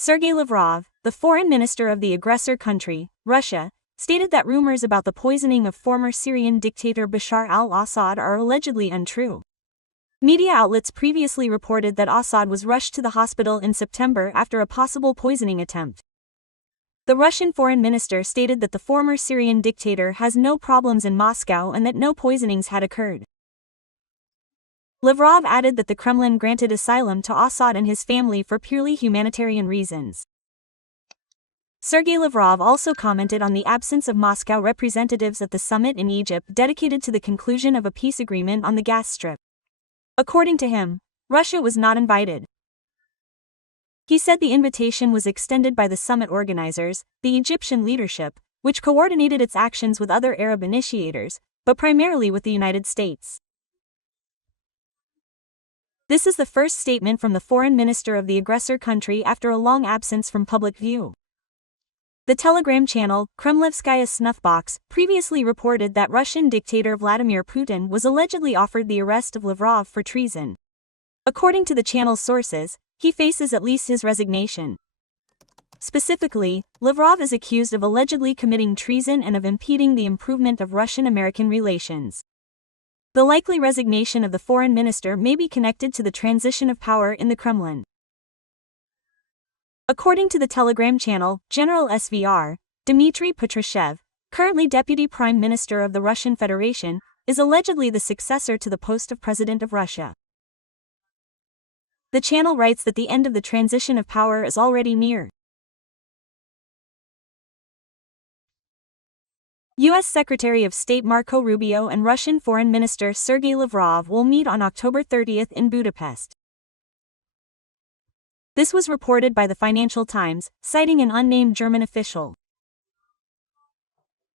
Sergei Lavrov, the foreign minister of the aggressor country, Russia, stated that rumors about the poisoning of former Syrian dictator Bashar al-Assad are allegedly untrue. Media outlets previously reported that Assad was rushed to the hospital in September after a possible poisoning attempt. The Russian foreign minister stated that the former Syrian dictator has no problems in Moscow and that no poisonings had occurred. Lavrov added that the Kremlin granted asylum to Assad and his family for purely humanitarian reasons. Sergei Lavrov also commented on the absence of Moscow representatives at the summit in Egypt dedicated to the conclusion of a peace agreement on the gas strip. According to him, Russia was not invited. He said the invitation was extended by the summit organizers, the Egyptian leadership, which coordinated its actions with other Arab initiators, but primarily with the United States. This is the first statement from the foreign minister of the aggressor country after a long absence from public view. The Telegram channel, Kremlevskaya Snuffbox, previously reported that Russian dictator Vladimir Putin was allegedly offered the arrest of Lavrov for treason. According to the channel's sources, he faces at least his resignation. Specifically, Lavrov is accused of allegedly committing treason and of impeding the improvement of Russian-American relations. The likely resignation of the foreign minister may be connected to the transition of power in the Kremlin. According to the Telegram channel, General SVR, Dmitry Patrushev, currently Deputy Prime Minister of the Russian Federation, is allegedly the successor to the post of President of Russia. The channel writes that the end of the transition of power is already near. U.S. Secretary of State Marco Rubio and Russian Foreign Minister Sergei Lavrov will meet on October 30 in Budapest. This was reported by the Financial Times, citing an unnamed German official.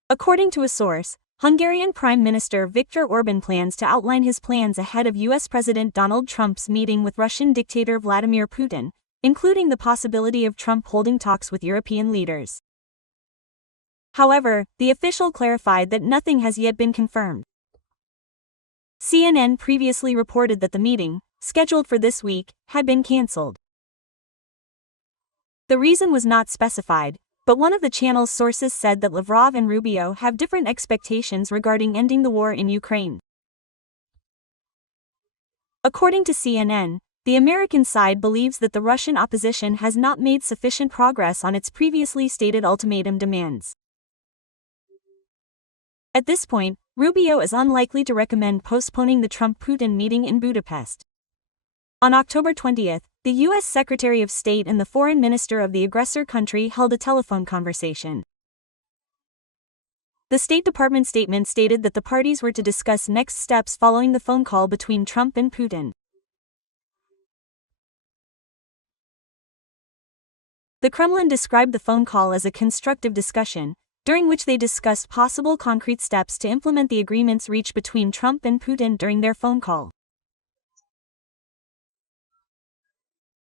According to a source, Hungarian Prime Minister Viktor Orban plans to outline his plans ahead of U.S. President Donald Trump's meeting with Russian dictator Vladimir Putin, including the possibility of Trump holding talks with European leaders. However, the official clarified that nothing has yet been confirmed. CNN previously reported that the meeting, scheduled for this week, had been cancelled. The reason was not specified, but one of the channel's sources said that Lavrov and Rubio have different expectations regarding ending the war in Ukraine. According to CNN, the American side believes that the Russian opposition has not made sufficient progress on its previously stated ultimatum demands. At this point, Rubio is unlikely to recommend postponing the Trump-Putin meeting in Budapest. On October 20, the U.S. Secretary of State and the foreign minister of the aggressor country held a telephone conversation. The State Department statement stated that the parties were to discuss next steps following the phone call between Trump and Putin. The Kremlin described the phone call as a constructive discussion, during which they discussed possible concrete steps to implement the agreements reached between Trump and Putin during their phone call.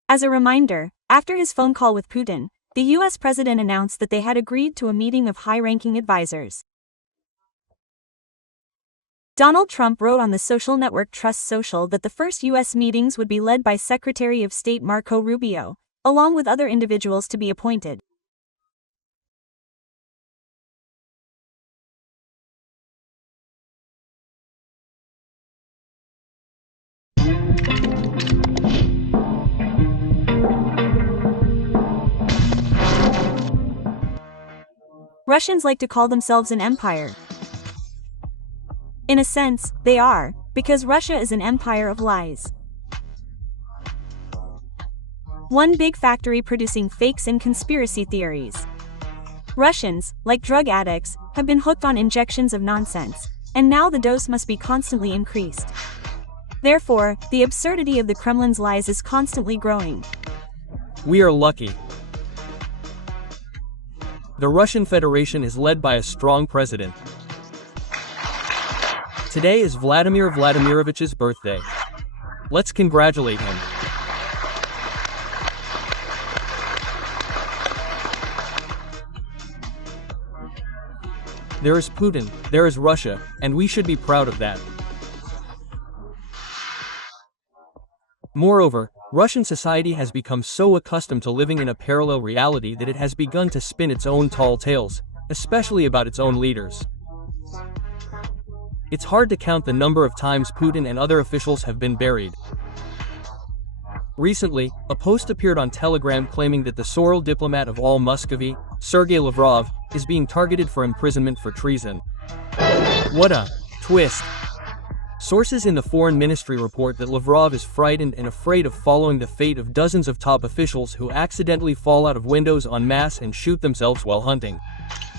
As a reminder, after his phone call with Putin, the U.S. president announced that they had agreed to a meeting of high-ranking advisors. Donald Trump wrote on the social network Trust Social that the first U.S. meetings would be led by Secretary of State Marco Rubio, along with other individuals to be appointed. Russians like to call themselves an empire. In a sense, they are, because Russia is an empire of lies. One big factory producing fakes and conspiracy theories. Russians, like drug addicts, have been hooked on injections of nonsense, and now the dose must be constantly increased. Therefore, the absurdity of the Kremlin's lies is constantly growing. We are lucky. The Russian Federation is led by a strong president. Today is Vladimir Vladimirovich's birthday. Let's congratulate him. There is Putin, there is Russia, and we should be proud of that. Moreover, Russian society has become so accustomed to living in a parallel reality that it has begun to spin its own tall tales, especially about its own leaders. It's hard to count the number of times Putin and other officials have been buried. Recently, a post appeared on Telegram claiming that the sole diplomat of all Muscovy, Sergei Lavrov, is being targeted for imprisonment for treason. What a twist! Sources in the foreign ministry report that Lavrov is frightened and afraid of following the fate of dozens of top officials who accidentally fall out of windows en masse and shoot themselves while hunting.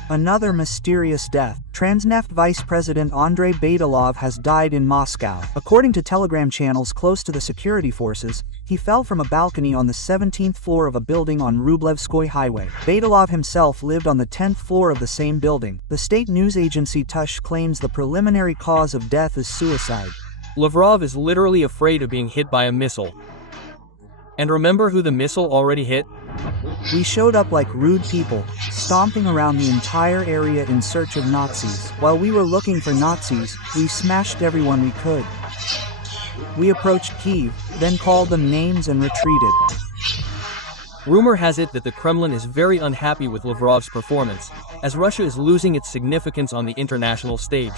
Another mysterious death. Transneft Vice President Andrei Badalov has died in Moscow. According to Telegram channels close to the security forces, he fell from a balcony on the 17th floor of a building on Rublevskoy Highway. Badalov himself lived on the 10th floor of the same building. The state news agency Tush claims the preliminary cause of death is suicide. Lavrov is literally afraid of being hit by a missile. And remember who the missile already hit? We showed up like rude people, stomping around the entire area in search of Nazis. While we were looking for Nazis, we smashed everyone we could. We approached Kyiv, then called them names and retreated. Rumor has it that the Kremlin is very unhappy with Lavrov's performance, as Russia is losing its significance on the international stage.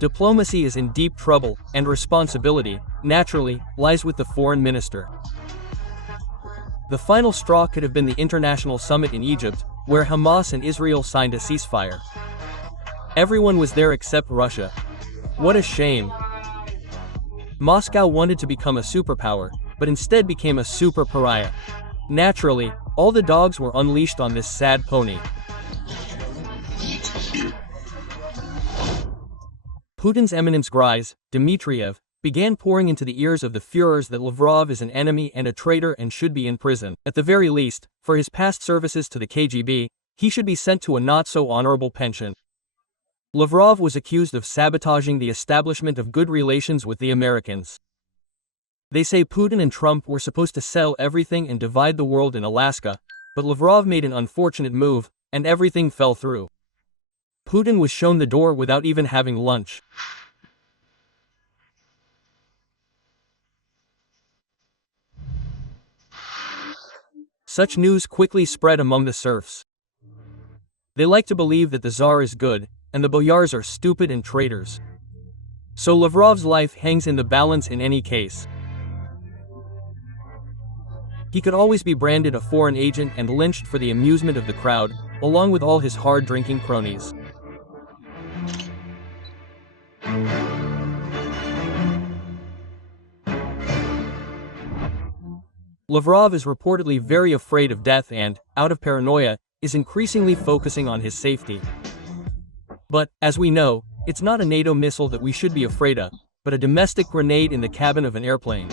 Diplomacy is in deep trouble, and responsibility, naturally, lies with the foreign minister. The final straw could have been the international summit in Egypt, where Hamas and Israel signed a ceasefire. Everyone was there except Russia. What a shame. Moscow wanted to become a superpower, but instead became a super pariah. Naturally, all the dogs were unleashed on this sad pony. Putin's eminence Grise, Dmitriev, began pouring into the ears of the Führers that Lavrov is an enemy and a traitor and should be in prison. At the very least, for his past services to the KGB, he should be sent to a not-so-honorable pension. Lavrov was accused of sabotaging the establishment of good relations with the Americans. They say Putin and Trump were supposed to sell everything and divide the world in Alaska, but Lavrov made an unfortunate move, and everything fell through. Putin was shown the door without even having lunch. Such news quickly spread among the serfs. They like to believe that the Tsar is good, and the boyars are stupid and traitors. So Lavrov's life hangs in the balance in any case. He could always be branded a foreign agent and lynched for the amusement of the crowd, along with all his hard-drinking cronies. Lavrov is reportedly very afraid of death and, out of paranoia, is increasingly focusing on his safety. But, as we know, it's not a NATO missile that we should be afraid of, but a domestic grenade in the cabin of an airplane.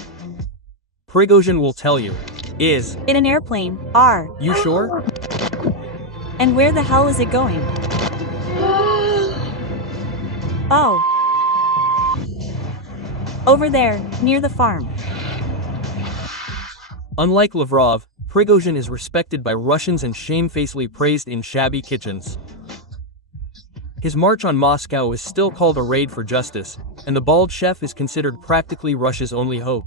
Prigozhin will tell you. Is In an airplane, are. You sure? And where the hell is it going? Oh. Over there, near the farm. Unlike Lavrov, Prigozhin is respected by Russians and shamefacedly praised in shabby kitchens. His march on Moscow is still called a raid for justice, and the bald chef is considered practically Russia's only hope.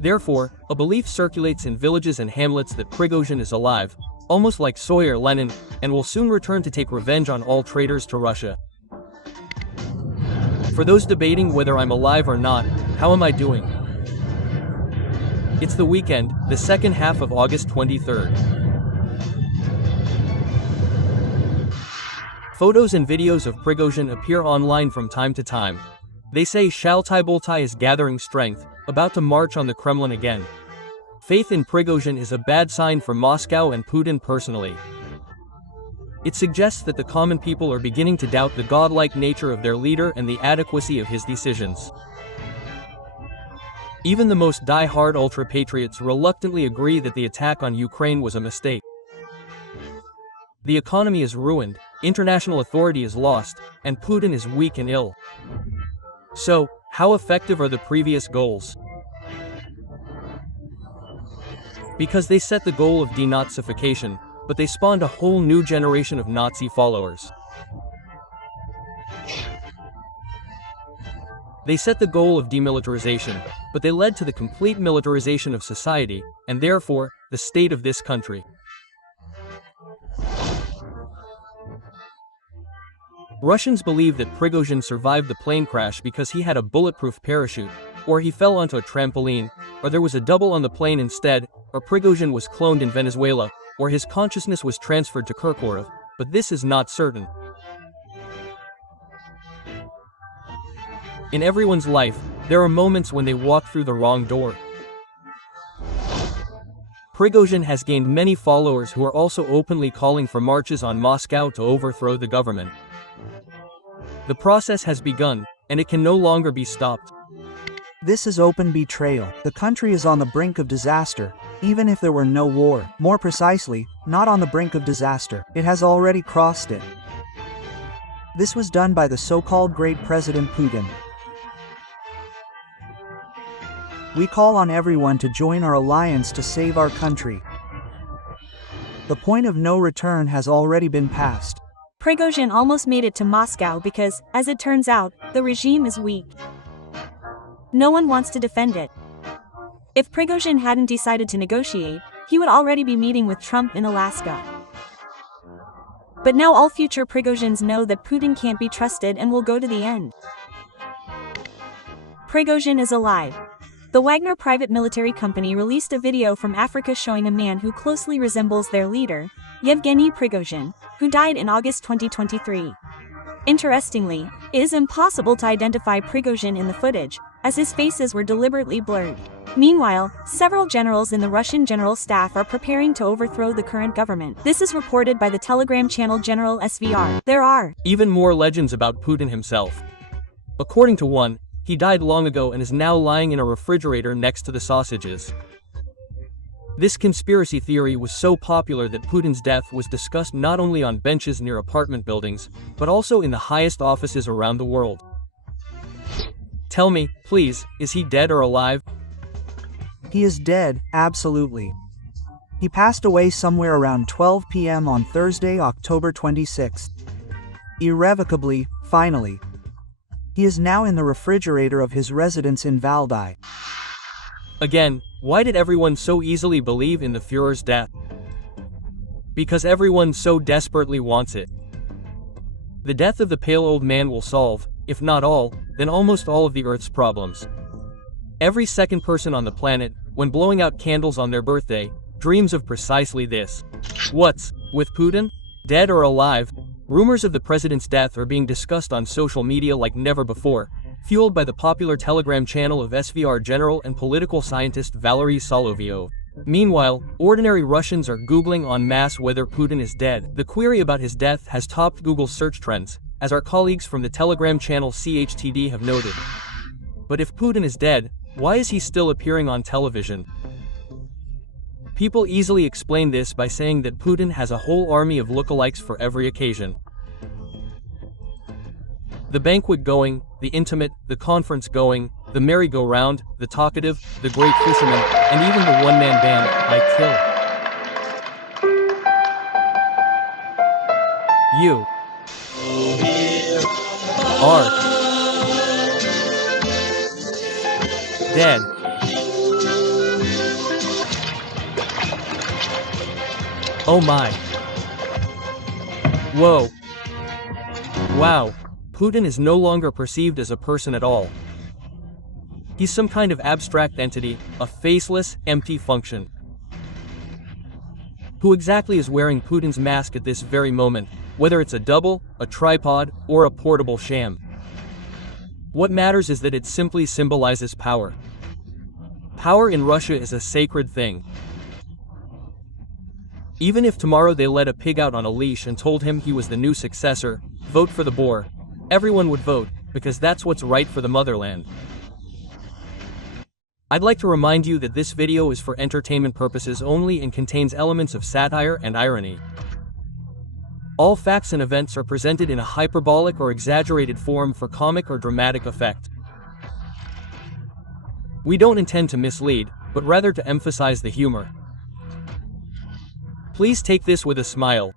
Therefore, a belief circulates in villages and hamlets that Prigozhin is alive, almost like Sawyer Lenin, and will soon return to take revenge on all traitors to Russia. For those debating whether I'm alive or not, how am I doing? It's the weekend, the second half of August 23rd. Photos and videos of Prigozhin appear online from time to time. They say Shaltai Boltai is gathering strength, about to march on the Kremlin again. Faith in Prigozhin is a bad sign for Moscow and Putin personally. It suggests that the common people are beginning to doubt the godlike nature of their leader and the adequacy of his decisions. Even the most die-hard ultra-patriots reluctantly agree that the attack on Ukraine was a mistake. The economy is ruined, international authority is lost, and Putin is weak and ill. So, how effective are the previous goals? Because they set the goal of denazification, but they spawned a whole new generation of Nazi followers. They set the goal of demilitarization, but they led to the complete militarization of society, and therefore, the state of this country. Russians believe that Prigozhin survived the plane crash because he had a bulletproof parachute, or he fell onto a trampoline, or there was a double on the plane instead, or Prigozhin was cloned in Venezuela, or his consciousness was transferred to Kirkorov, but this is not certain. In everyone's life, there are moments when they walk through the wrong door. Prigozhin has gained many followers who are also openly calling for marches on Moscow to overthrow the government. The process has begun, and it can no longer be stopped. This is open betrayal. The country is on the brink of disaster, even if there were no war. More precisely, not on the brink of disaster. It has already crossed it. This was done by the so-called great President Putin. We call on everyone to join our alliance to save our country. The point of no return has already been passed. Prigozhin almost made it to Moscow because, as it turns out, the regime is weak. No one wants to defend it. If Prigozhin hadn't decided to negotiate, he would already be meeting with Trump in Alaska. But now all future Prigozhins know that Putin can't be trusted and will go to the end. Prigozhin is alive. The Wagner private military company released a video from Africa showing a man who closely resembles their leader, Yevgeny Prigozhin, who died in August 2023. Interestingly, it is impossible to identify Prigozhin in the footage, as his faces were deliberately blurred. Meanwhile, several generals in the Russian general staff are preparing to overthrow the current government. This is reported by the Telegram channel General SVR. There are even more legends about Putin himself. According to one, he died long ago and is now lying in a refrigerator next to the sausages. This conspiracy theory was so popular that Putin's death was discussed not only on benches near apartment buildings, but also in the highest offices around the world. Tell me, please, is he dead or alive? He is dead, absolutely. He passed away somewhere around 12 p.m. on Thursday, October 26th. Irrevocably, finally. He is now in the refrigerator of his residence in Valdai. Again, why did everyone so easily believe in the Führer's death? Because everyone so desperately wants it. The death of the pale old man will solve, if not all, then almost all of the Earth's problems. Every second person on the planet, when blowing out candles on their birthday, dreams of precisely this. What's with Putin? Dead or alive? Rumors of the president's death are being discussed on social media like never before, fueled by the popular Telegram channel of SVR general and political scientist Valery Solovyov. Meanwhile, ordinary Russians are Googling en masse whether Putin is dead. The query about his death has topped Google's search trends, as our colleagues from the Telegram channel CHTD have noted. But if Putin is dead, why is he still appearing on television? People easily explain this by saying that Putin has a whole army of lookalikes for every occasion. The banquet going, the intimate, the conference going, the merry-go-round, the talkative, the great fisherman, and even the one-man band, I Kill. You are dead. Oh my. Whoa. Wow. Putin is no longer perceived as a person at all. He's some kind of abstract entity, a faceless, empty function. Who exactly is wearing Putin's mask at this very moment, whether it's a double, a tripod, or a portable sham? What matters is that it simply symbolizes power. Power in Russia is a sacred thing. Even if tomorrow they let a pig out on a leash and told him he was the new successor, vote for the boar, everyone would vote, because that's what's right for the motherland. I'd like to remind you that this video is for entertainment purposes only and contains elements of satire and irony. All facts and events are presented in a hyperbolic or exaggerated form for comic or dramatic effect. We don't intend to mislead, but rather to emphasize the humor. Please take this with a smile,